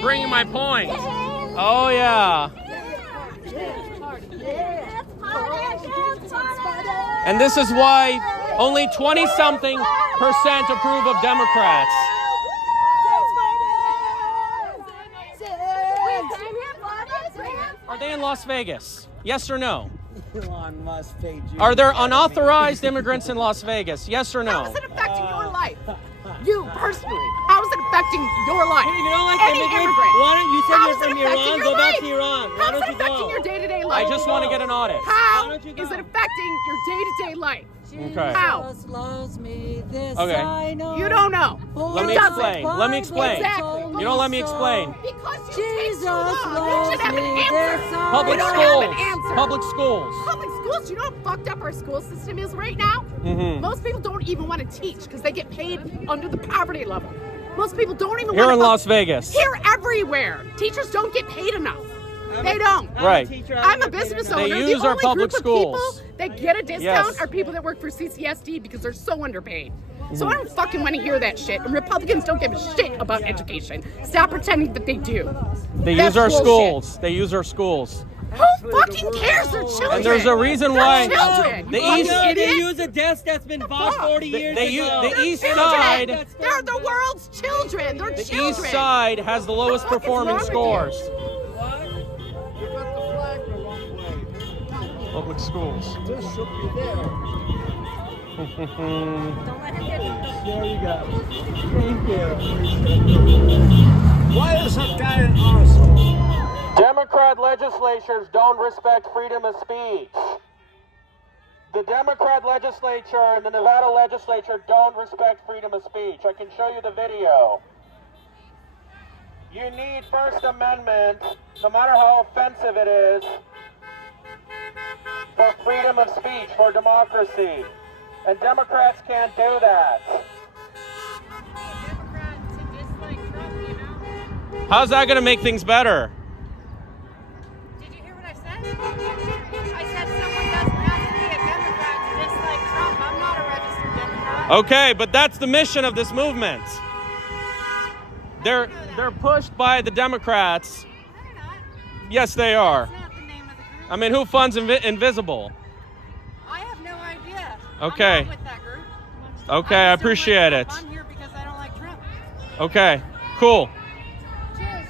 bringing my point. Oh, yeah. And this is why only 20-something% approve of Democrats. Are they in Las Vegas? Yes or no? Elon Musk paid you. Are there unauthorized immigrants in Las Vegas? Yes or How no? is it affecting your life? You personally. How is it affecting your life? Hey, you don't like Any immigrants? immigrant. Why don't you How say is you're it from affecting Iran? your Go back life? to Iran. Why How is don't it you affecting go? your day-to-day I life? just want to get an audit. How Why don't you is go? it affecting your day-to-day life? Okay. How? Okay. You don't know. Let me It doesn't. explain. Let me explain. Exactly. You don't let me explain. Because you take so long. You should have an answer. Public You don't have an schools. answer. Public schools. Public schools, you know how fucked up our school system is right now? Mm-hmm. Most people don't even want to teach because they get paid under the poverty level. Most people don't even Here want in to Las Vegas. Here everywhere. Teachers don't get paid enough. They don't. Right. I'm a business owner. They use the our only public group schools. of people that get a discount Yes. are people that work for CCSD because they're so underpaid. So I don't fucking want to hear that shit. And Republicans don't give a shit about education. Stop pretending that they do. They That's use our bullshit. schools. They use our schools. Who fucking cares? They're children. And there's a reason why They're children. the You fucking East- They idiot. use a desk that's been bought 40 years ago. The East Children. Side, They're the world's children. They're the children. East Side has the lowest What the fuck is performing wrong with scores. What? You got the flag the wrong way. Public schools. Just should be there. There you go. Thank you. Why is that guy an arsehole? Democrat legislatures don't respect freedom of speech. The Democrat legislature and the Nevada legislature don't respect freedom of speech. I can show you the video. You need First Amendment, no matter how offensive it is, for freedom of speech, for democracy. And Democrats can't do that. How's that going to make things better? Did you hear what I said? I said someone doesn't have to be a Democrat to dislike Trump. I'm not a registered Democrat. Okay, but that's the mission of this movement. They're pushed by the Democrats. They're not. Yes, they are. That's not the name of the group. I mean, who funds Invisible? I have no idea. Okay. I'm not with that group. Okay, I just don't appreciate like it. Trump. I'm here because I don't like Trump. Okay, cool. Cheers.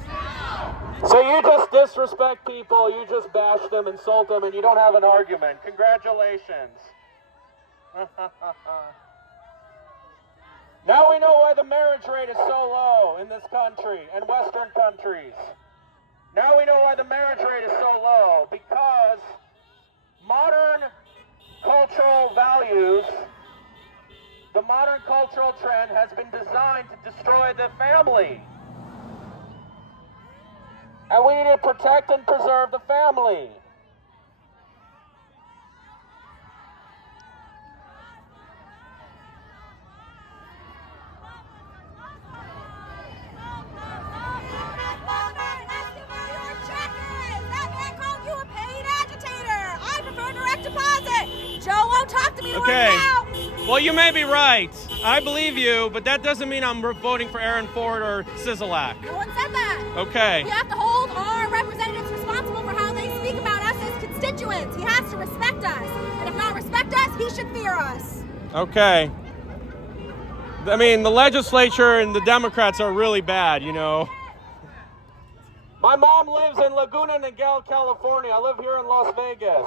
So you just disrespect people, you just bash them, insult them, and you don't have an argument. Congratulations. Now we know why the marriage rate is so low in this country and Western countries. Now we know why the marriage rate is so low, because modern cultural values, the modern cultural trend has been designed to destroy the family. And we need to protect and preserve the family. Joe won't talk to me to Okay. work out. Well, you may be right. I believe you, but that doesn't mean I'm voting for Aaron Ford or Sisolak. No one said that. Okay. We have to hold our representatives responsible for how they speak about us as constituents. He has to respect us. And if not respect us, he should fear us. Okay. I mean, the legislature and the Democrats are really bad, you know. My mom lives in Laguna Niguel, California. I live here in Las Vegas.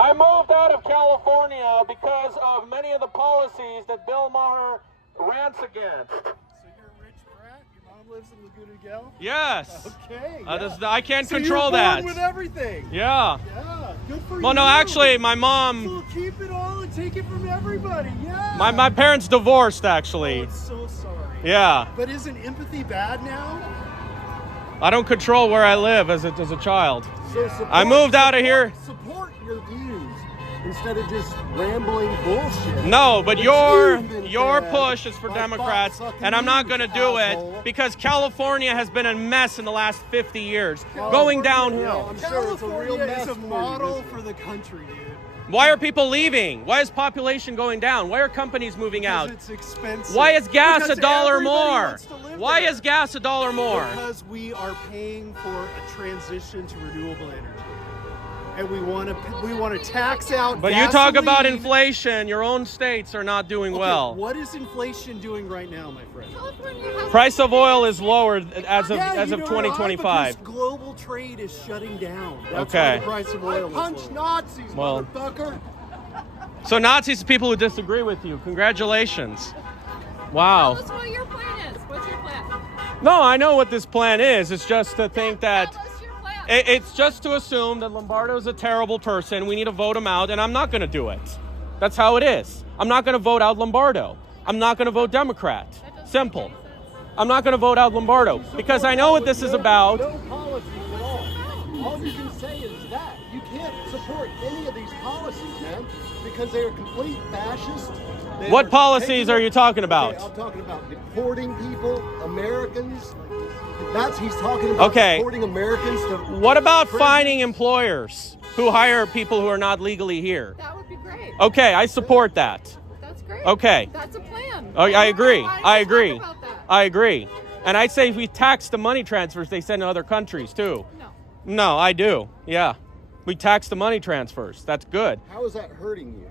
I moved out of California because of many of the policies that Bill Maher rants against. So you're a rich brat? Your mom lives in Laguna Niguel? Yes. Okay. I can't So control you're born that. with everything. Yeah. Yeah, good for you. Well, no, actually, my mom, So keep it all and take it from everybody. Yeah. my parents divorced, Oh, actually. it's so sorry. Yeah. But isn't empathy bad now? I don't control where I live as a child. So support, I moved out of here. Support your views instead of just rambling bullshit. No, but It's your even bad. push is for My Democrats, butt-sucking and I'm not you, going to do asshole. it because California has been a mess in the last 50 years, California, going yeah, downhill. I'm sure it's a real California mess is a for you, model isn't it? for the country, dude. Why are people leaving? Why is population going down? Why are companies moving out? It's expensive. Why is gas Because $1 everybody more? wants to live Why there. is gas $1 more? Because we are paying for a transition to renewable energy, and we want to tax out. But you talk about gasoline. inflation. Your own states are not doing Okay, well. What is inflation doing right now, my friend? Price of oil is lower as of Yeah, as you of know 2025. Because global trade is shutting down. That's Okay. why the price of oil is Punch lower. Nazis, Well. motherfucker. So Nazis are people who disagree with you. Congratulations. Wow. Tell us what your plan is. What's your plan? No, I know what this plan is. It's just to think that Tell us your plan. it's just to assume that Lombardo's a terrible person. We need to vote him out, and I'm not going to do it. That's how it is. I'm not going to vote out Lombardo. I'm not going to vote Democrat. Simple. I'm not going to vote out Lombardo because I know what this is about. No policies at all. All you can say is that. You can't support any of these policies, man, because they are complete fascist. They What are policies taking- are you talking about? Okay, I'm talking about deporting people, Americans. He's talking about Okay. deporting Americans to. What about fining employers who hire people who are not legally here? That would be great. Okay, I support that. That's great. Okay. That's a plan. Oh, I agree. Why don't I you agree. talk about that? I agree. And I say if we tax the money transfers they send to other countries too. No. No, I do. Yeah. We tax the money transfers. That's good. How is that hurting you?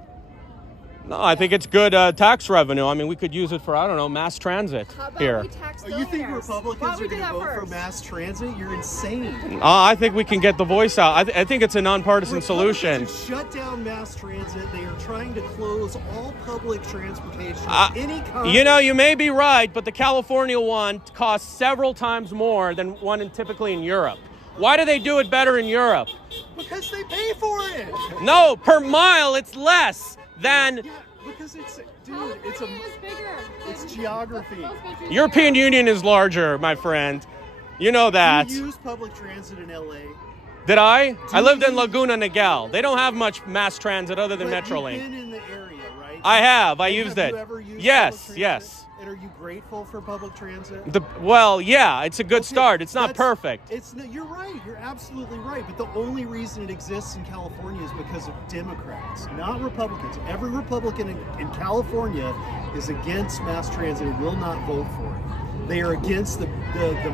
No, I think it's good tax revenue. I mean, we could use it for, I don't know, mass transit How about here. we tax Oh, you think billionaires? Why Republicans don't are we do going to that vote for first? mass transit? You're insane. I think we can get the voice out. I think it's a nonpartisan solution. Republicans have shut down mass transit. They are trying to close all public transportation Uh, of any kind. You know, you may be right, but the California one costs several times more than one typically in Europe. Why do they do it better in Europe? Because they pay for it. No, per mile it's less than Yeah, because it's, dude, California it's a. is bigger. it's than geography. most major European cities. Union is larger, my friend. You know that. You use public transit in LA. Did I? I lived in you- Laguna Niguel. They don't have much mass transit other than But Metrolink. You've been in the area, right? I have. I And used have it. You ever used Yes, public transit? yes. And are you grateful for public transit? Well, yeah, it's a good Okay, start. It's not that's- perfect. You're right. You're absolutely right. But the only reason it exists in California is because of Democrats, not Republicans. Every Republican in California is against mass transit and will not vote for it. They are against the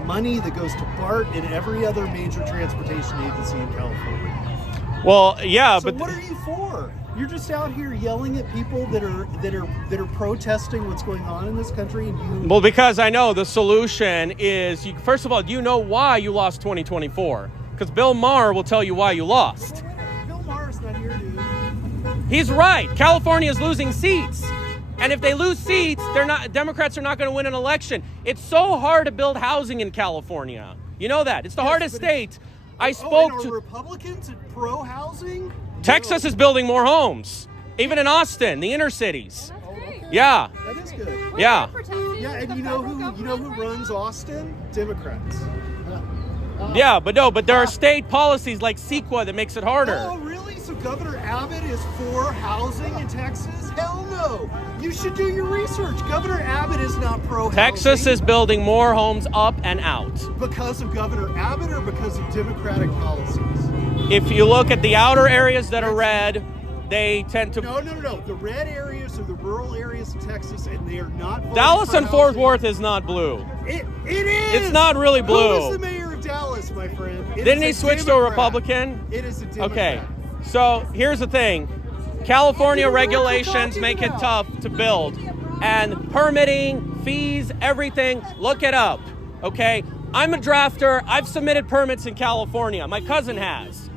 money that goes to BART and every other major transportation agency in California. Well, yeah, So but what are you for? You're just out here yelling at people that are protesting what's going on in this country, and you. well, because I know the solution is, first of all, do you know why you lost 2024? Because Bill Maher will tell you why you lost. Bill Maher's not here, dude. He's right. California is losing seats. And if they lose seats, Democrats are not going to win an election. It's so hard to build housing in California. You know that. It's the hardest but state. I Oh, spoke and are to Republicans pro housing? Texas is building more homes. Even in Austin, the inner cities. That's great. Yeah. That is good. Yeah. Yeah, and you know who runs Austin? Democrats. Yeah, but there are state policies like CEQA that makes it harder. Oh, really? So Governor Abbott is for housing in Texas? Hell no. You should do your research. Governor Abbott is not pro housing. Texas is building more homes up and out. Because of Governor Abbott or because of Democratic policies? If you look at the outer areas that are red, they tend to... No. The red areas are the rural areas of Texas, and they are not voting Dallas for and Fort housing. Worth is not blue. It is. It's not really blue. Who was the mayor of Dallas, my friend? It Didn't is he a switch to a Democrat. Republican? It is a Democrat. Okay, so here's the thing. California You know what you're regulations talking make it about. tough to build. And permitting, fees, everything, look it up, okay? I'm a drafter. I've submitted permits in California. My cousin has.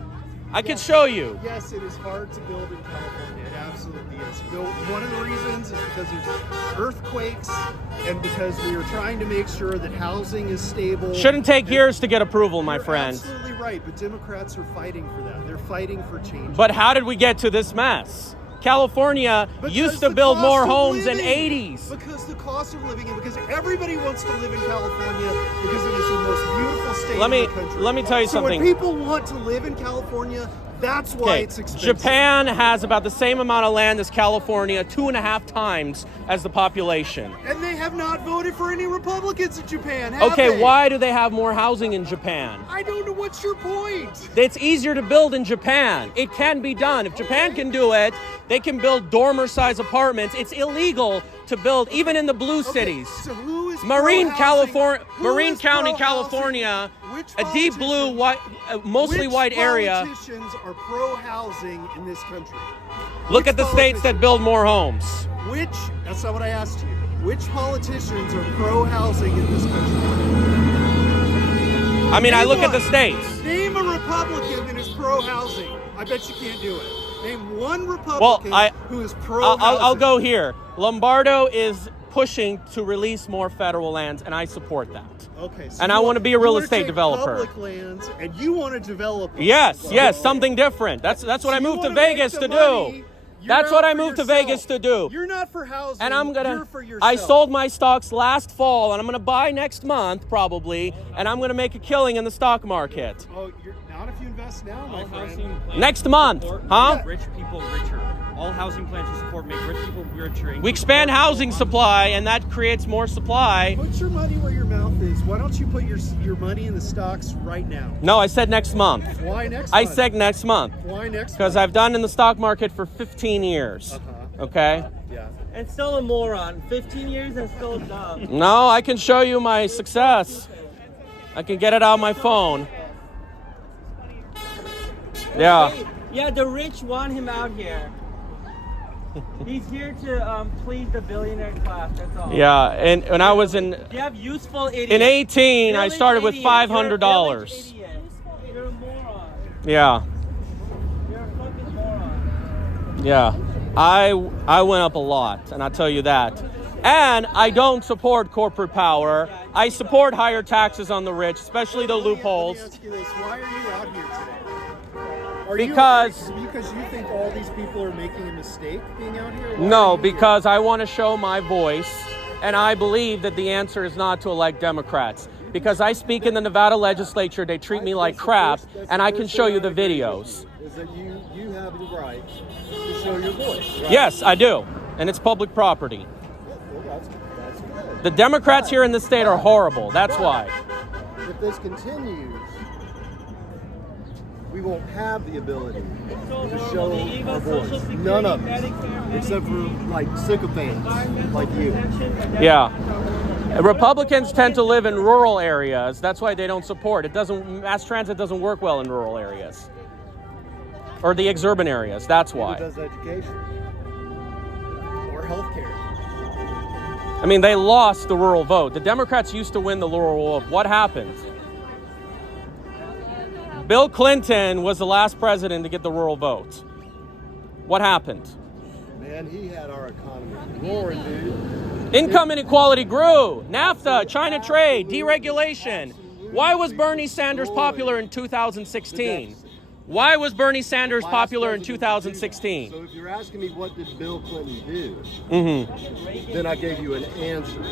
I could show you. Yes, it is hard to build in California. It absolutely is. You know, one of the reasons is because there's earthquakes and because we are trying to make sure that housing is stable. Shouldn't take And years to get approval, my you're friend. absolutely right, but Democrats are fighting for that. They're fighting for change. But how did we get to this mess? California Because used to the build cost more of homes in living. 80s. Because the cost of living, and because everybody wants to live in California because it is the most beautiful state Let me- in the country. let me tell you so something. when people want to live in California, That's why it's expensive. Japan has about the same amount of land as California, 2.5 times as the population. And they have not voted for any Republicans in Japan, have Okay, they? why do they have more housing in Japan? I don't know. What's your point? It's easier to build in Japan. It can be done. If Japan can do it, they can build dormer-sized apartments. It's illegal to build, even in the blue cities. So who is Marine pro-housing? Marine County, pro-housing? California, Which a deep blue, politician- mostly white area. Which politicians are pro-housing in this country? Look at the states that build more homes. That's not what I asked you. Which politicians are pro-housing in this country? I mean, I Name look at one. the states. Name a Republican that is pro-housing. I bet you can't do it. Name one Republican who is pro-housing. I'll go here. Lombardo is pushing to release more federal lands, and I support that. Okay. So and I want to be a real estate developer. Public lands, and you want to develop them. Yes, something different. That's what I moved to Vegas to do. That's what I moved to Vegas to do. You're not for housing. And you're for yourself. I sold my stocks last fall, and I'm gonna buy next month probably, and I'm gonna make a killing in the stock market. Oh, you're not if you invest now, my friend. Next month, huh? Rich people richer. All housing plans you support make rich people richer. We expand housing supply, and that creates more supply. Put your money where your mouth is. Why don't you put your money in the stocks right now? No, I said next month. Why next I month? said next month. Why next Because month? I've done in the stock market for 15 years. Okay? Yeah. And still a moron. 15 years and still dumb. No, I can show you my success. I can get it out of my phone. Yeah. Yeah, the rich want him out here. He's here to please the billionaire class, that's all. Yeah, and when I was in You have useful idiots. in 18, I Village started with idiot. $500. You're a moron. Yeah. You're a fucking moron. Yeah. I went up a lot, and I'll tell you that. And I don't support corporate power. I support higher taxes on the rich, especially the loopholes. Let me ask you this. Why are you out here today? Because you think all these people are making a mistake being out here? Why are No, you here? because I want to show my voice, and I believe that the answer is not to elect Democrats. Because I speak in the Nevada legislature, they treat me like crap, and I can show you the videos. Is that you have the right to show your voice, right? Yes, I do, and it's public property. Well, that's good. The Democrats here in the state are horrible, that's why. If this continues, we won't have the ability to show our voice. None of us, except for like sycophants like you. Yeah. Republicans tend to live in rural areas. That's why they don't support. Mass transit doesn't work well in rural areas. Or the exurban areas. That's Neither why. does education or healthcare. I mean, they lost the rural vote. The Democrats used to win the rural vote. What happened? Bill Clinton was the last president to get the rural vote. What happened? Man, he had our economy roaring, dude. Income inequality grew. NAFTA, China trade, deregulation. Why was Bernie Sanders popular in 2016? Why was Bernie Sanders popular in 2016? So if you're asking me what did Bill Clinton do, Mm-hmm. then I gave you an answer.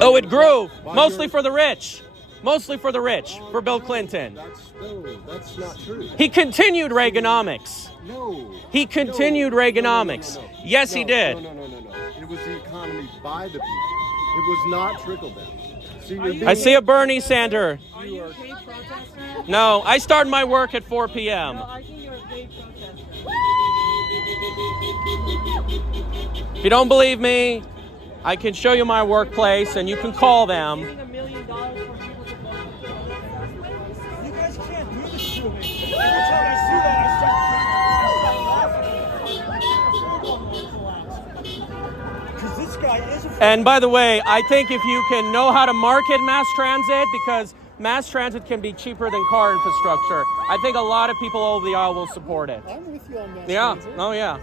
Oh, it grew. Mostly for the rich. Mostly for the rich, for Bill Clinton. That's not true. He continued Reaganomics. No. He continued Reaganomics. No. Yes, he did. No. It was the economy by the people. It was not trickle down. See, you're being, I see a Bernie Sanders. Are you a paid protester? No, I started my work at 4 p.m. No, I think you're a paid protester. If you don't believe me, I can show you my workplace and you can call them. Giving $1 million for people to vote. You guys can't do this to me. Every time I see that, I start laughing. Because this guy is a And by the way, I think if you can know how to market mass transit, because mass transit can be cheaper than car infrastructure, I think a lot of people over the aisle will support it. I'm with you on that. Yeah, oh yeah.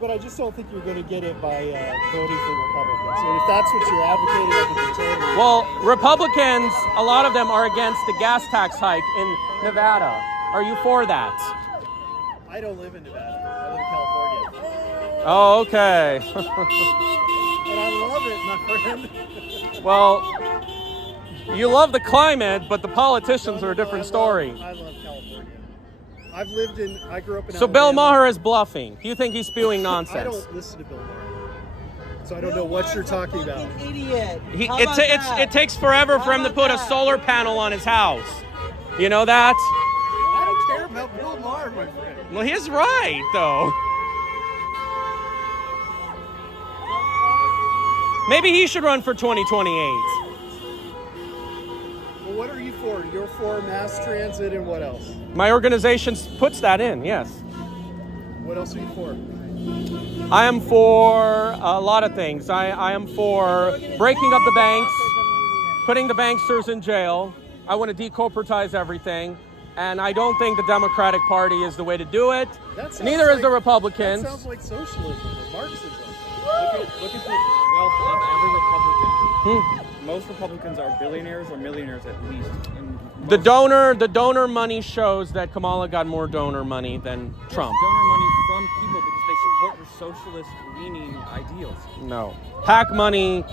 But I just don't think you're going to get it by voting for Republicans. And if that's what you're advocating, I think you're totally Well, Republicans, a lot of them are against the gas tax hike in Nevada. Are you for that? I don't live in Nevada. I live in California. Oh, okay. And I love it, my friend. Well, you love the climate, but the politicians are a different story. I love California. I grew up in So Bill Alabama. Maher is bluffing. You think he's spewing I nonsense? don't listen to Bill Maher. So I don't know what you're talking about. Idiot. How It about that? it takes forever for him to put a solar panel on his house. You know that? I don't care about Bill Maher, my friend. Well, he's right, though. Maybe he should run for 2028. Well, what are you for? You're for mass transit and what else? My organization puts that in, yes. What else are you for? I am for a lot of things. I am for breaking up the banks, putting the banksters in jail. I want to decorporatize everything. And I don't think the Democratic Party is the way to do it. That sounds Neither is like- the Republicans. That sounds like socialism or Marxism. Look at the wealth of every Republican. Most Republicans are billionaires or millionaires at least. And The donor money shows that Kamala got more donor money than Trump. donor money from people because they support her socialist-leaning ideals. No. PAC money.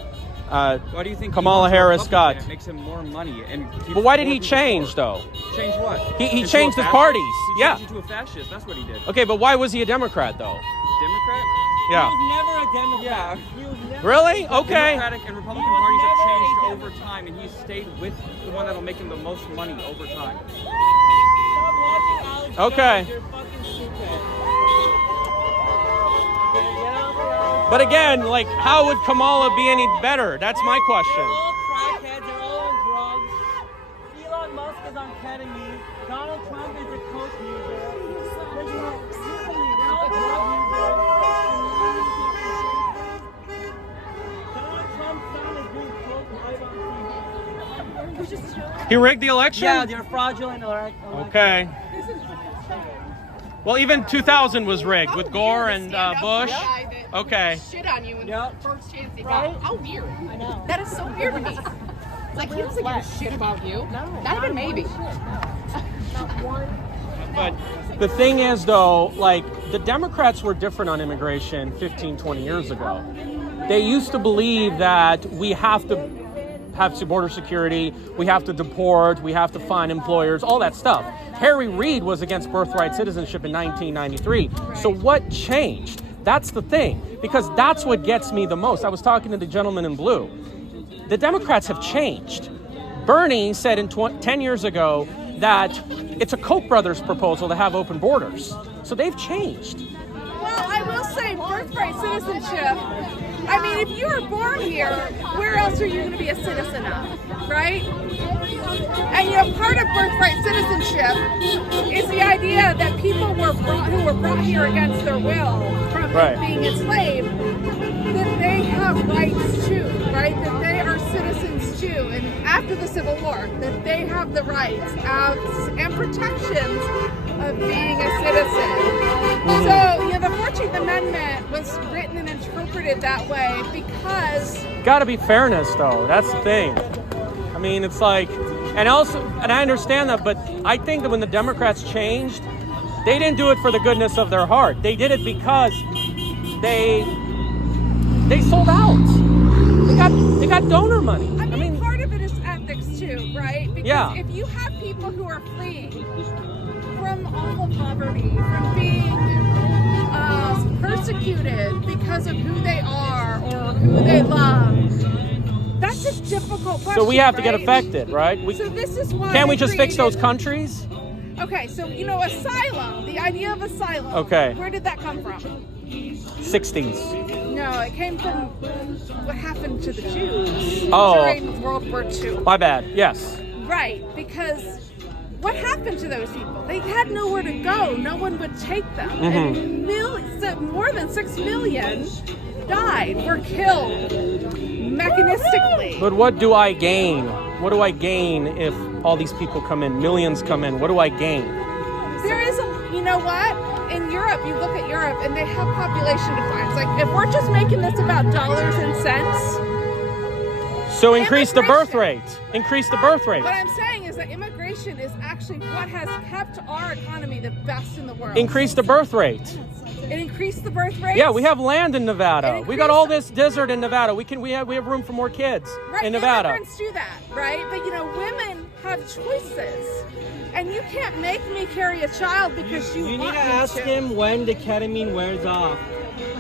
Why do you think Kamala he runs a Harris Republican? got- It makes him more money. And But why did he change, though? Change what? He Into changed a his fascist? parties. He Yeah. changed into a fascist. That's what he did. Okay, but why was he a Democrat, though? Democrat? Yeah. He was never a Democrat. Yeah. He was never Really? Okay. Democratic and Republican He was parties have never a changed over Democrat. time, and he's stayed with the one that'll make him the most money over time. Stop watching Alex Okay. Jones. You're fucking stupid. Okay, get out there. But again, like, how would Kamala be any better? That's my They're question. all crackheads. They're all on drugs. Elon Musk is on ketamine. Donald Trump is a coke user. They're all drug users. Donald Trump's son is doing coke live on TV. He rigged the election? Yeah, they're fraudulent election. Okay. Well, even 2000 was rigged with Gore and Bush. Okay. Shit on you in Yep. the first chance they Right? got. How weird. I know. That is so weird to me. Like, he doesn't give a shit about you. Not even maybe. But the thing is, though, like, the Democrats were different on immigration 15, 20 years ago. They used to believe that we have to have border security, we have to deport, we have to fine employers, all that stuff. Harry Reid was against birthright citizenship in 1993. So what changed? That's the thing, because that's what gets me the most. I was talking to the gentleman in blue. The Democrats have changed. Bernie said 10 years ago that it's a Koch brothers proposal to have open borders. So they've changed. Well, I will say birthright citizenship. I mean, if you were born here, where else are you going to be a citizen of, right? And you know, part of birthright citizenship is the idea that people who were brought here against their will from Right. being enslaved, that they have rights too, right? That they are citizens too, and after the Civil War, that they have the rights and protections of being a citizen. So, you know, the 14th Amendment was written and interpreted that way because Got to be fairness, though. That's the thing. I mean, it's like, and I understand that, but I think that when the Democrats changed, they didn't do it for the goodness of their heart. They did it because they sold out. They got donor money. I mean, part of it is ethics too, right? Because Yeah. if you have people who are fleeing from awful poverty, from being persecuted because of who they are or who they love, that's a difficult question. So we have to get right? affected, right? So this is why Can't we they just fix those created- countries? Okay, so you know, asylum, the idea of asylum. Okay. Where did that come from? 60s. No, it came from what happened to the Jews Oh. during World War II. My bad. Yes. Right, because what happened to those people? They had nowhere to go. No one would take them. And more than 6 million died, were killed mechanistically. But what do I gain? What do I gain if all these people come in, millions come in? What do I gain? There is you know what? In Europe, you look at Europe and they have population declines. Like, if we're just making this about dollars and cents, So increase the birth Immigration. rate. Increase the birth rate. what I'm saying is that immigration is actually what has kept our economy the best in the world. Increase the birth rate. It increased the birth rate. Yeah, we have land in Nevada. It We got all increased- this desert in Nevada. We have room for more kids Right, in Nevada. immigrants do that, right? But you know, women have choices. And you can't make me carry a child because you need want to me ask to. him when the ketamine wears off.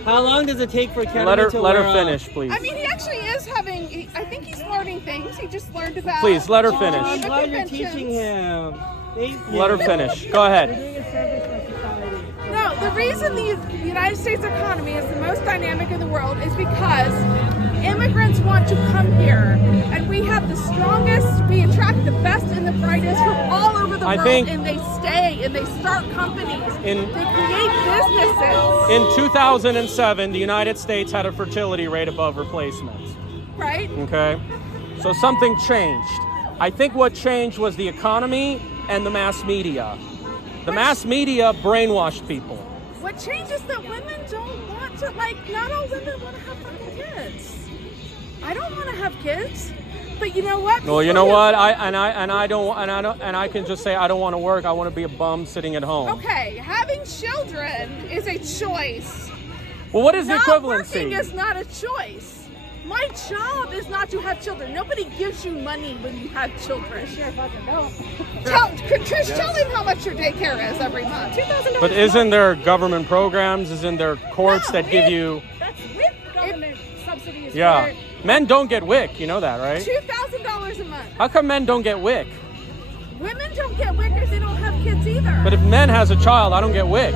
How long does it take for ketamine to Let wear her off? finish, please. I mean, he actually is having, I think he's learning things. He just learned about. Please, let her finish. I'm Geneva glad you're conventions. teaching him. Thank you. Let her finish. Go ahead. You're doing a service for society. No, the reason the United States economy is the most dynamic in the world is because immigrants want to come here, and we have the strongest, we attract the best and the brightest from all over the I world, think- and they stay, and they start companies, they create businesses, In 2007, the United States had a fertility rate above replacement. right? Okay? So something changed. I think what changed was the economy and the mass media. The mass media brainwashed people. What changes that women don't want to, like, not all women want to have fucking kids. I don't want to have kids, but you know what? Well, you know what? I can just say I don't want to work. I want to be a bum sitting at home. Okay, having children is a choice. Well, what is the Not equivalency? working is not a choice. My job is not to have children. Nobody gives you money when you have children. Sure fucking don't. Trish, tell him how much your daycare is every month. $2,000. But isn't there government programs? Isn't there courts that give you? That's with government subsidies. Yeah. Men don't get WIC. You know that, right? $2,000 a month. How come men don't get WIC? Women don't get WIC because they don't have kids either. But if men has a child, I don't get WIC.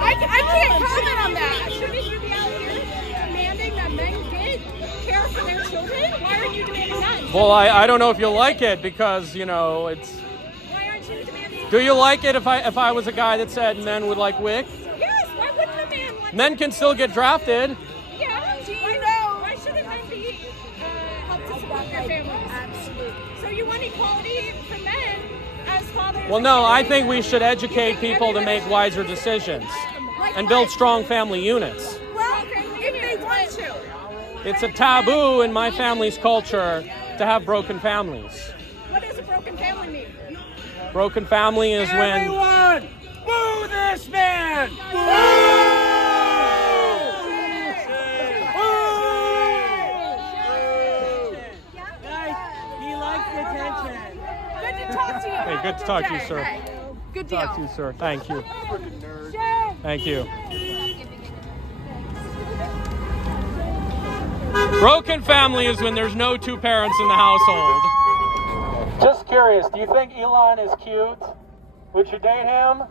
I can't comment on that. Shouldn't you be out here demanding that men get care for their children? Why aren't you demanding that? Well, I don't know if you'll like it because, you know, it's. Why aren't you demanding? Do you like it if I was a guy that said men would like WIC? Yes. Why wouldn't a man want? Men can still get drafted. Yeah. Do you know? Why shouldn't men be helped to support their families? Absolutely. So you want equality for men as fathers? Well, no, I think we should educate people to make wiser decisions and build strong family units. Well, if they want to. It's a taboo in my family's culture to have broken families. What does a broken family mean? Broken family is when. Everyone, boo this man! Guys, he likes the attention. Good to talk to you. Hey, good to talk to you, sir. Hey, good deal. Talk to you, sir. Thank you. Thank you. Broken family is when there's no two parents in the household. Just curious, do you think Elon is cute? Would you date him?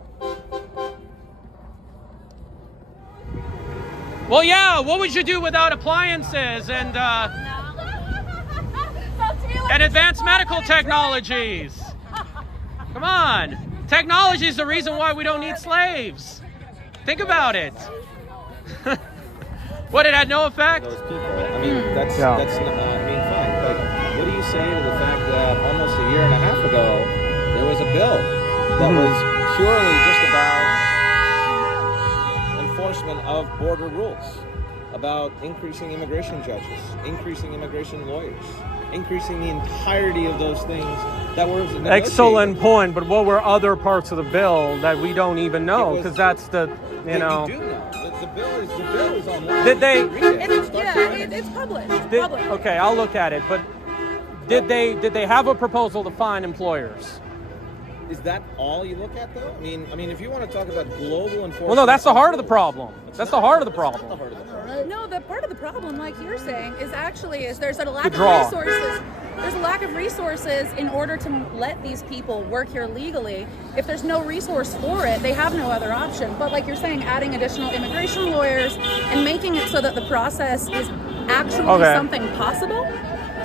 Well, yeah, what would you do without appliances and advanced medical technologies? Come on. Technology is the reason why we don't need slaves. Think about it. What, it had no effect? Those people. I mean, that's Yeah. I mean, fine. But what do you say to the fact that almost a year and a half ago there was a bill that was purely just about enforcement of border rules, about increasing immigration judges, increasing immigration lawyers, increasing the entirety of those things that were negotiated. Excellent point, but what were other parts of the bill that we don't even know? Because that's the, you know. You do know. The bill is online. Did they? Read it. It's published. It's Did, published. okay, I'll look at it. But did they have a proposal to fine employers? Is that all you look at, though? I mean, if you want to talk about global enforcement. Well, no, that's the heart of the rules, problem. That's the heart of the problem. That's not the heart of the problem. No, the part of the problem, like you're saying, is there's a lack Good of draw. resources. There's a lack of resources in order to let these people work here legally. If there's no resource for it, they have no other option. But like you're saying, adding additional immigration lawyers and making it so that the process is actually something possible.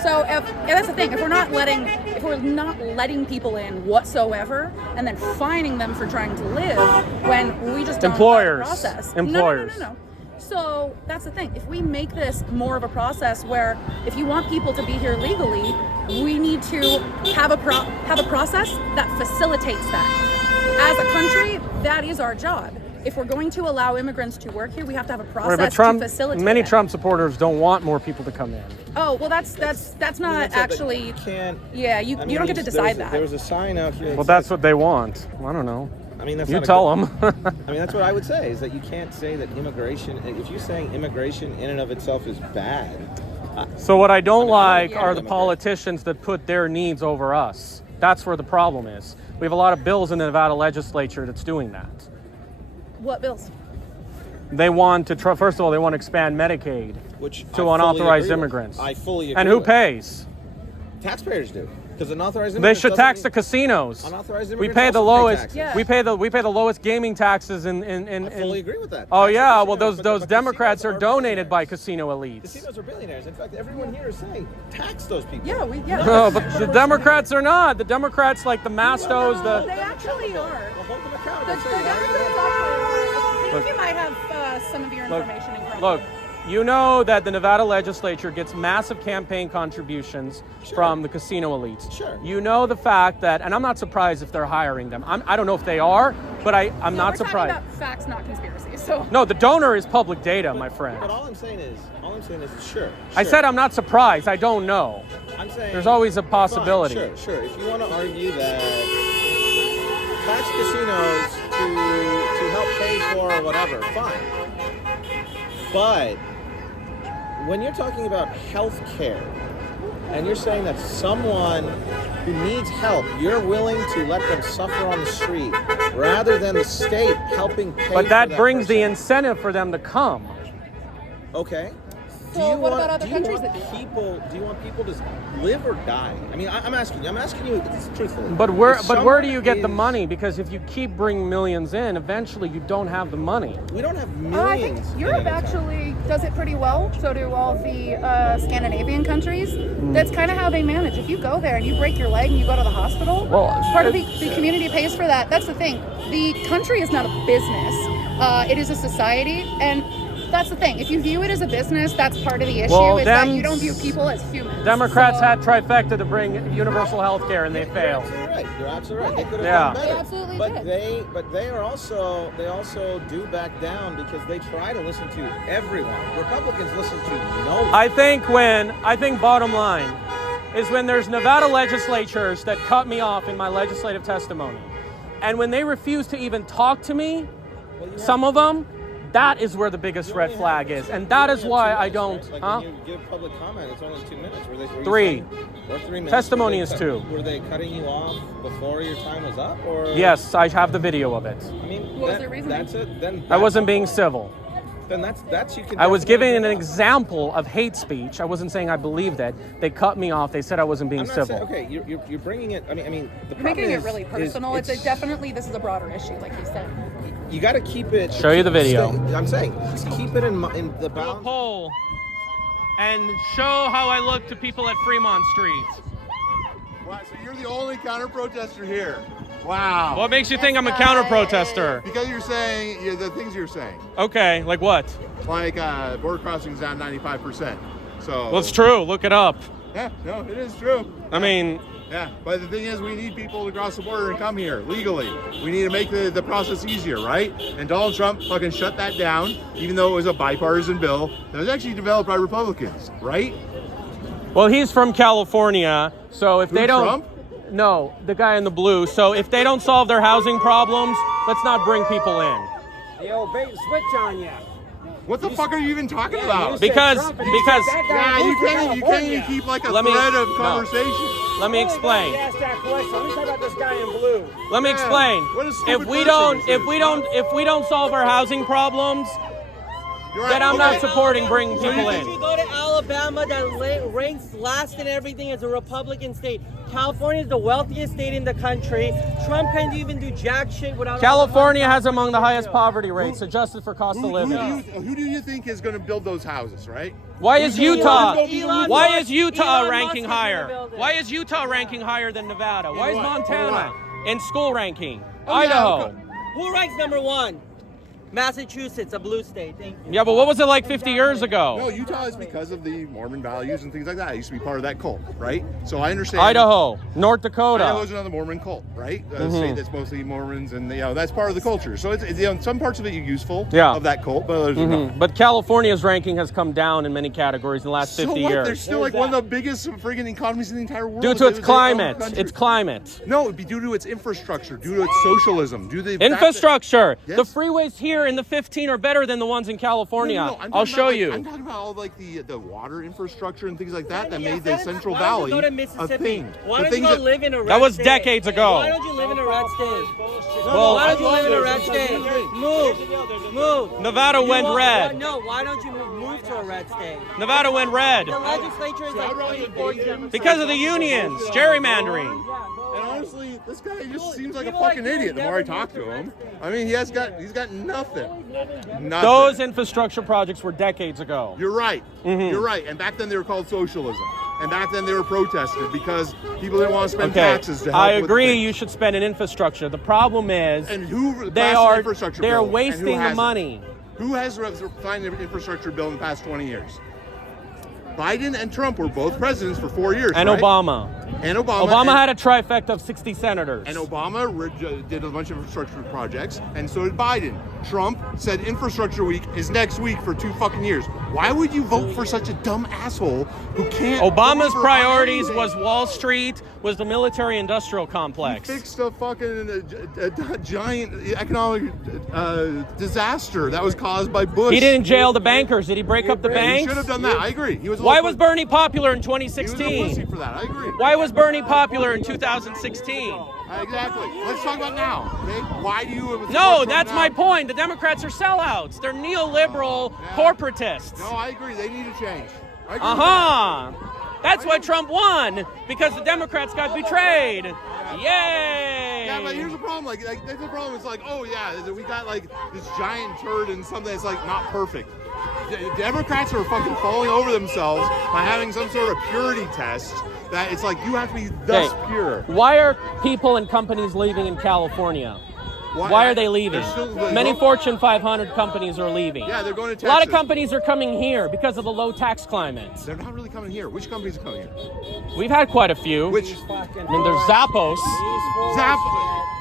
So if that's the thing, if we're not letting people in whatsoever, and then fining them for trying to live when we just don't Employers. have a process. Employers. No. So that's the thing. If we make this more of a process where if you want people to be here legally, we need to have a process that facilitates that. As a country, that is our job. If we're going to allow immigrants to work here, we have to have a process to facilitate many it. Trump supporters don't want more people to come in. Oh, well, that's not actually. You can't. Yeah, you don't get to decide that. There was a sign out here. Well, that's what they want. I don't know. I mean, that's You not a tell good- them. I mean, that's what I would say is that you can't say that immigration. If you're saying immigration in and of itself is bad, So what I don't like yeah. are the politicians that put their needs over us. That's where the problem is. We have a lot of bills in the Nevada legislature that's doing that. What bills? They want to, first of all, they want to expand Medicaid Which to I fully unauthorized agree with. immigrants. I fully agree And who with. pays? Taxpayers do. Because unauthorized They immigrants should tax the doesn't casinos. Unauthorized We immigrants pay the also pay lowest. taxes. Yeah. We pay the lowest gaming taxes in. I fully agree with that. Oh Tax the yeah, well casinos, those but Democrats casinos are donated billionaires. by casino elites. Casinos are billionaires. In fact, everyone here is saying tax those people. Yeah, No, but the Democrats are not. The Democrats like the Mastos, They the. actually are. Well, hold them accountable. The Say, Democrats actually are. I think Look. you might have some of your Look, information incorrect. Look, you know that the Nevada legislature gets massive campaign contributions from the casino elites. Sure. You know the fact that, and I'm not surprised if they're hiring them. I don't know if they are, but I'm not we're surprised. talking about facts, not conspiracy. So No, the donor is public data, my friend. But all I'm saying is, sure. I said I'm not surprised. I don't know. I'm saying There's always a possibility. Fine, sure. If you want to argue that tax casinos to help pay for whatever, fine. But when you're talking about health care and you're saying that someone who needs help, you're willing to let them suffer on the street rather than the state helping pay But for that brings the person. incentive for them to come. Okay. So what about other countries that do that? Do you want people to live or die? I mean, I'm asking you truthfully. But where If where do someone you get the is- money? Because if you keep bringing millions in, eventually you don't have the money. We don't have I think millions. Europe actually does it pretty well. So do all the Scandinavian countries. That's kind of how they manage. If you go there and you break your leg and you go to the hospital, Well, part of the community pays for that. That's the thing. The country is not a business. It is a society, and that's the thing. If you view it as a business, that's part of the issue. Well, is that you don't view people as humans. Democrats So- had trifecta to bring universal health care and they failed. You're absolutely right. They could have Yeah. done better. They absolutely did. But they also do back down because they try to listen to everyone. Republicans listen to no one. I think bottom line is when there's Nevada legislatures that cut me off in my legislative testimony. And when they refuse to even talk to me, some of them, that is where the biggest red flag is. And that is why I don't, Like huh? when you give public comment, it's only 2 minutes. Were you 3. saying- or 3 minutes? Testimony Were is they 2. Were they cutting you off before your time was up? Or Yes, I have the video of it. I mean, What was their reasoning? that's it. Then I wasn't being civil. Then that's you can. I was definitely giving an bring up. example of hate speech. I wasn't saying I believed it. They cut me off. They said I wasn't being I'm not civil. saying, okay, you're bringing it. I mean, the You're problem making it is- really personal. It's definitely, this is a broader issue, like you said. You got to keep it. Show you the video. I'm saying, just keep it in the Do a balance. poll and show how I look to people at Fremont Street. Wow, so you're the only counter protester here. Wow. What makes you think I'm a counter protester? Because you're saying the things you're saying, Okay, like what? like border crossings down 95%. So. Well, it's true. Look it up. Yeah, no, it is true. I mean, Yeah, but the thing is, we need people to cross the border and come here legally. We need to make the process easier, right? And Donald Trump fucking shut that down, even though it was a bipartisan bill that was actually developed by Republicans, right? well, he's from California, so if they don't... Trump? No, the guy in the blue. So if they don't solve their housing problems, let's not bring people in. Yo, bait and switch on ya. What the fuck are you even talking about? Because Yeah, you can't even keep like a Let me- thread of no. conversation. let me explain. Ask that question. Let me talk about this guy in blue. Let me Yeah, explain. what a stupid If we person don't this is. if we don't solve our housing problems, You're then right, I'm not okay. supporting bringing people If you in. go to Alabama, that ranks last in everything as a Republican state. California is the wealthiest state in the country. Trump can't even do jack shit without. California has among the highest poverty rates, adjusted for cost of Who living. do you think is going to build those houses, right? Why is Utah? Elon Why Musk- is Utah Elon Musk ranking is gonna higher? build it. Why is Utah ranking higher than Nevada? Why is what? Montana in school ranking? Oh, yeah, Idaho. okay. Who ranks number 1? Massachusetts, a blue state. Thank you. Yeah, but what was it like 50 years ago? No, Utah is because of the Mormon values and things like that. I used to be part of that cult, right? So I understand. Idaho, North Dakota. Idaho's another Mormon cult, right? A state that's mostly Mormons, and that's part of the culture. So it's some parts of it are useful of that cult, but others are not. But California's ranking has come down in many categories in the last 50 So what? They're years. still like one of the biggest friggin' economies in the entire world. Due to its climate. It's climate. No, it'd be due to its infrastructure, due to its socialism, due to the fact that- Infrastructure. Yes. The freeways here here in the 15 are better than the ones in California. No, I'm I'll talking show about, you. I'm talking about all like the water infrastructure and things like that that made the Why Central don't you Valley go to a Mississippi? thing. Why The don't you things go that- live in a red That was state? decades ago. Why don't you live in a red state? Well, why don't you live in a red state? Move. Nevada went red. No, why don't you move to a red state? Nevada went red. The legislature is like 84 Democrats. Because of the unions, gerrymandering. And honestly, this guy just seems like a fucking idiot the more I talk to him. I mean, he's got nothing. Nothing. Those infrastructure projects were decades ago. You're right. Mhm. You're right. And back then they were called socialism. And back then they were protested because people didn't want to spend taxes to help I with agree things. you should spend in infrastructure. The problem is And who they passed are an infrastructure they're bill, and who wasting the hasn't? money. Who has signed an infrastructure bill in the past 20 years? Biden and Trump were both presidents for 4 years, And right? Obama. And Obama. Obama and, had a trifecta of 60 senators. And Obama did a bunch of infrastructure projects, and so did Biden. Trump said infrastructure week is next week for 2 fucking years. Why would you vote for such a dumb asshole who can't? Obama's deliver on priorities anything? was Wall Street, was the military-industrial complex. He fixed a fucking giant economic disaster that was caused by Bush. He didn't jail the bankers. Did he break up the He banks? should have done that. I agree. He was. Why was Bernie popular in He was a 2016? pussy for that. I agree. Why was Bernie popular in 2016? Exactly. Let's talk about now. Okay. Why do you? support No, Trump that's now? my point. The Democrats are sellouts. They're neoliberal corporatists. No, I agree. They need to change. I agree That's why Trump won, because the Democrats got betrayed. Yay! Yeah, but here's the problem. Like that's the problem. It's like, oh yeah, we got like this giant turd and something that's like not perfect. Democrats are fucking falling over themselves by having some sort of purity test that it's like you have to be thus pure. Why are people and companies leaving in California? Why are they leaving? Many Fortune 500 companies are leaving. Yeah, they're going to Texas. A lot of companies are coming here because of the low tax climate. They're not really coming here. Which companies are coming here? We've had quite a few. Which? I mean, there's Zappos.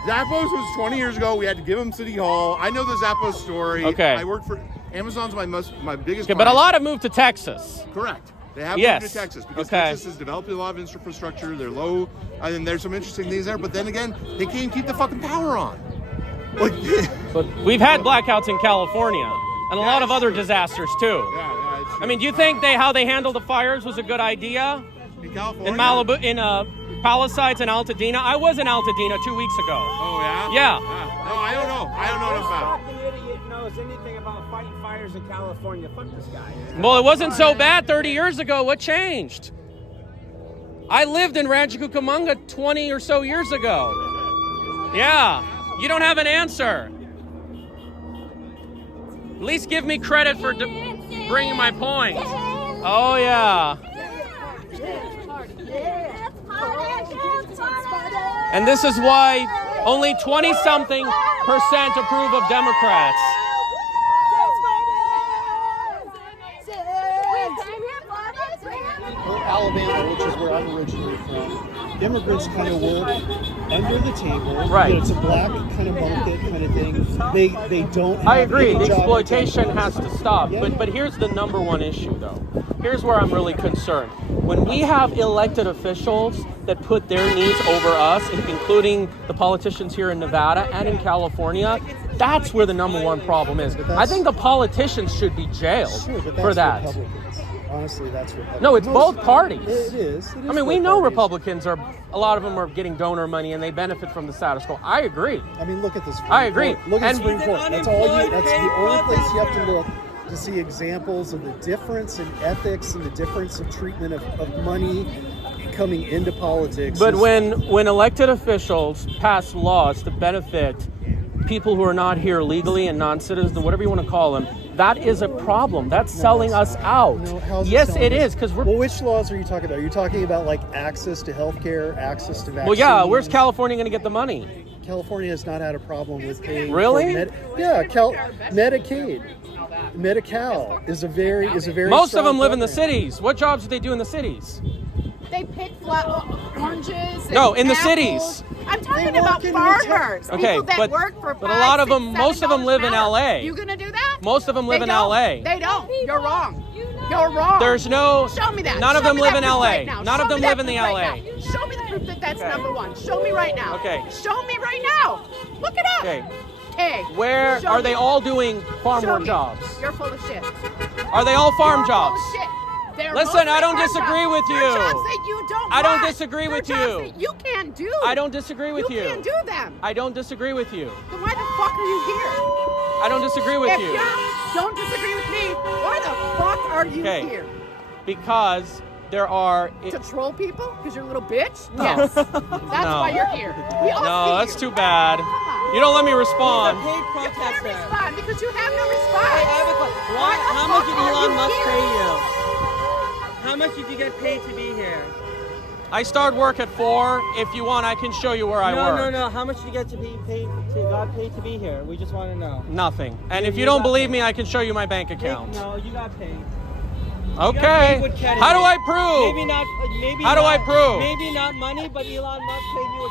Zappos was 20 years ago. We had to give them City Hall. I know the Zappos story. Okay. I worked for Amazon's my biggest. Okay, but a lot have moved to Texas. Correct. They have Yes. moved to Texas because Okay. Texas has developed a lot of infrastructure. They're low, and there's some interesting things there. But then again, they can't keep the fucking power on. Like, But we've had blackouts in California and a lot of other disasters too. I mean, do you think how they handled the fires was a good idea? In California? In Malibu, in Palisades and Altadena. I was in Altadena 2 weeks ago. Oh yeah. Yeah. No, I don't know. I don't know enough about it. Fucking idiot knows anything about fighting fires in California. Fuck this guy. Well, it wasn't so bad 30 years ago. What changed? I lived in Rancho Cucamonga 20 or so years ago. Yeah. You don't have an answer. At least give me credit for bringing my point. Oh, yeah. And this is why only 20-something% approve of Democrats. Alabama, which is where I'm originally from, immigrants kind of work under the table. Right. You know, it's a black kind of market kind of thing. They don't have I agree. any The job exploitation has opportunities. to stop. Yeah. But here's the number one issue, though. Here's where I'm really concerned. When we have elected officials that put their needs over us, including the politicians here in Nevada and in California, that's where the number one problem is. I think the politicians should be jailed Sure, but for that's that. Republicans. Honestly, that's Republicans. No, it's both parties. It is. I mean, we know Republicans a lot of them are getting donor money and they benefit from the status quo. I agree. I mean, look at the Supreme I agree. Court. Look at And- the Supreme Court. That's the only place you have to look to see examples of the difference in ethics and the difference of treatment of money coming into politics. But when elected officials pass laws to benefit people who are not here legally and non-citizens, whatever you want to call them, that is a problem. That's selling us out. Yes, it is, because we're... Well, which laws are you talking about? Are you talking about like access to healthcare, access to vaccines? Well, yeah, where's California going to get the money? California has not had a problem with paying. Really? Medicaid. Medi-Cal is a very Most of strong them live in the program. cities. What jobs do they do in the cities? They pick oranges. No, and in the apples. cities. I'm talking They about work in farmers. Okay, people that but- work for but a lot of them- most of them live in LA. You gonna do that? Most of them live They in don't. LA. They don't. You're wrong. You're wrong. There's no... Show me that. None of Show them me live that in proof LA. right now. None of Show them me live that in the proof LA. right now. Show me the proof that that's Okay. number one. Show me right now. Okay. Show me right now. Look it up. Okay. Hey. Where show are me. they all doing farm Show work me. jobs? You're full of shit. Are they all farm You're jobs? Full of shit. They're Listen, I mostly don't farm disagree jobs. with They're you. jobs that you don't I don't want. disagree They're with jobs you. that you can't do. I don't disagree with you. You can't do them. I don't disagree with you. Then why the fuck are you here? I don't disagree with if you. you don't disagree with me, why the fuck are you Okay. here? Because there are. To troll people? Because you're a little bitch? No. Yes. That's No. why you're here. We all No, see that's you. too bad. Come on. You don't let me respond. He's a paid You can't protester. respond because you have no response. Hey, I have a question. Why the How much fuck did are Elon you Musk here? pay you? How much did you get paid to be here? I start work at 4. If you want, I can show you where I work. No. How much did you get to be paid? Got paid to be here? We just want to know. Nothing. And You- if you you don't got believe paid. me, I can show you my bank account. No, you got paid. Okay. How do I prove? Maybe not. Maybe. How do I not- prove? Maybe not money, but Elon Musk paid you a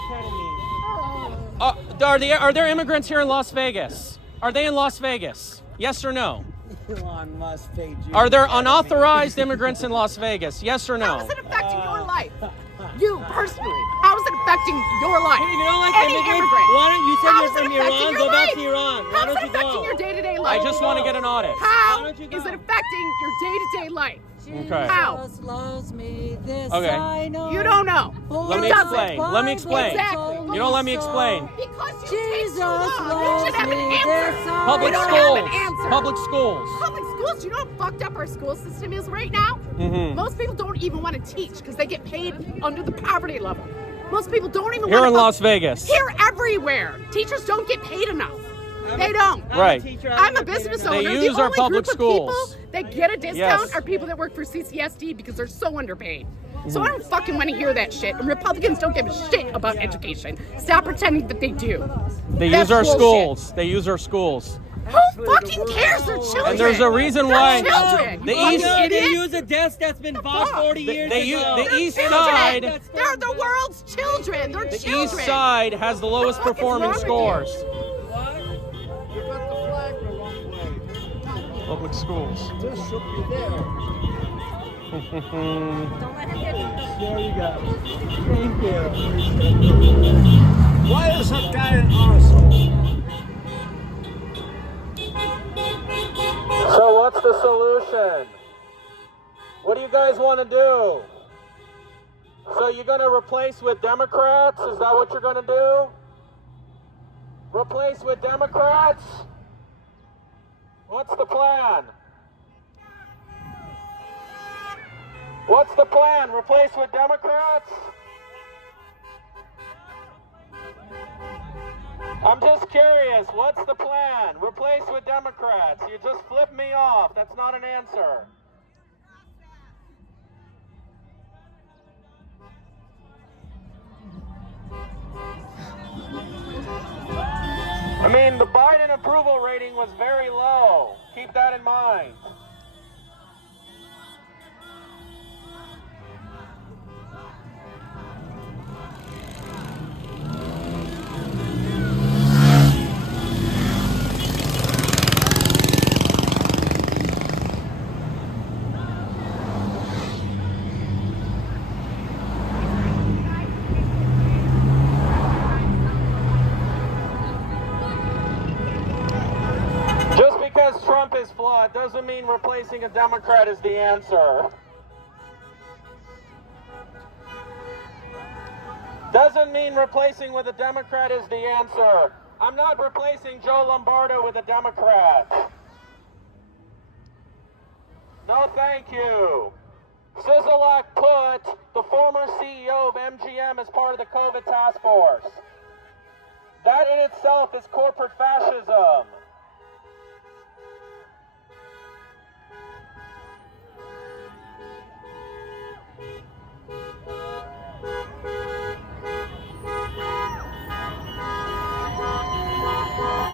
ketamine. Are there immigrants here in Las Vegas? Are they in Las Vegas? Yes or no? Elon Musk paid you. Are there unauthorized immigrants in Las Vegas? Yes or How no? is it affecting your life? You personally. How is it affecting your life? If you don't like Any immigrants, immigrant. why don't you say How you're is it from affecting Iran? your Go back life? to Iran. Why How is don't it you affecting go? your day-to-day I life? just want to get an audit. How Why don't you is go? it affecting your day-to-day life? Okay. How? Loves me, this Okay. I know. You don't know. Let It me doesn't. explain. Let me explain. Exactly. You don't let me explain. Because you take so long. You loves should have an me, answer. this I Public You don't schools. have an answer. Public schools. Public schools. You know how fucked up our school system is right now? Mhm. Most people don't even want to teach because they get paid under the poverty level. Most people don't even Here want in to Las Vegas. Here everywhere. Teachers don't get paid enough. They don't. Right. I'm a business owner. They use the our only public group schools. of people that get a discount Yes. are people that work for CCSD because they're so underpaid. So Mhm. I don't fucking want to hear that shit. And Republicans don't give a shit about education. Stop pretending that they do. They That's use our bullshit. schools. They use our schools. Who fucking cares? They're children. And there's a reason They're why children. the You fucking East- No, they idiot. use a desk that's been bought 40 years they use- ago. the East Children. Side. They're the world's children. They're The children. East Side has the lowest What the fuck is performing wrong with scores. You got the flag the wrong way. Public schools. Just should be there. There you go. Thank you. Why is that guy an arsehole? So what's the solution? What do you guys want to do? So you're going to replace with Democrats? Is that what you're going to do? Replace with Democrats? What's the plan? What's the plan? Replace with Democrats? I'm just curious. What's the plan? Replace with Democrats. You just flip me off. That's not an answer. I mean, the Biden approval rating was very low. Keep that in mind. Just because Trump is flawed doesn't mean replacing a Democrat is the answer. Doesn't mean replacing with a Democrat is the answer. I'm not replacing Joe Lombardo with a Democrat. No, thank you. Sisolak put the former CEO of MGM as part of the COVID task force. That in itself is corporate fascism.